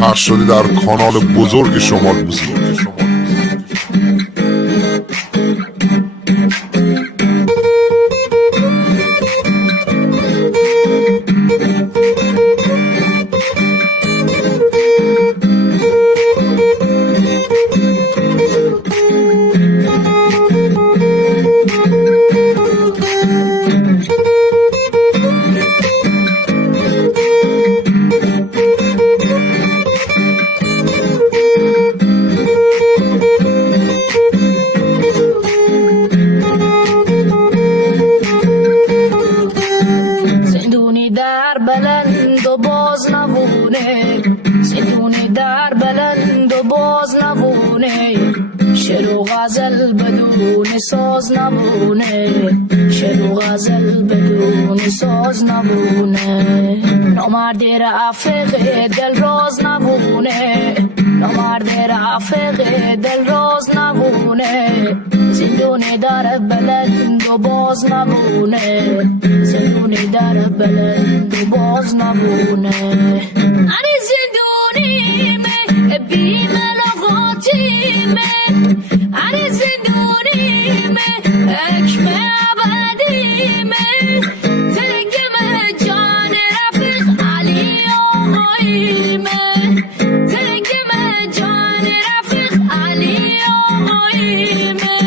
پخش شده در کانال بزرگ شمال موسیقی. در بلند و باز نبونه، زندونی در بلند و باز نبونه، شعر و غزل بدون ساز نبونه، شعر و غزل بدون ساز نبونه. نامرد رفیق دل راز نبونه، نامرد رفیق دل راز نبونه، زندونی در بلند و باز نبونه، زندونی در بلند و باز نبونه. اری زندونی میں بی ملاقاتی میں، اری زندونی میں حکم ابدی میں، تلک میں جان رفیق علی آقایی میں، تلک میں جان رفیق علی آقایی میں.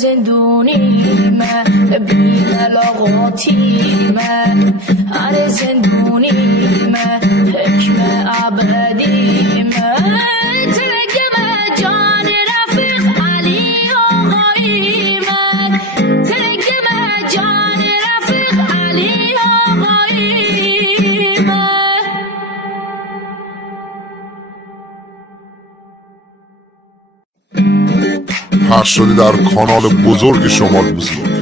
زندونی میں بی ملاقاتی میں، ارے زندونی میں حکم ابدی میں، ترک میں جان رفیق علی آقایی میں، ترک میں جان رفیق علی آقایی میں. پخش شده در کانال بزرگ شمال موسیقی.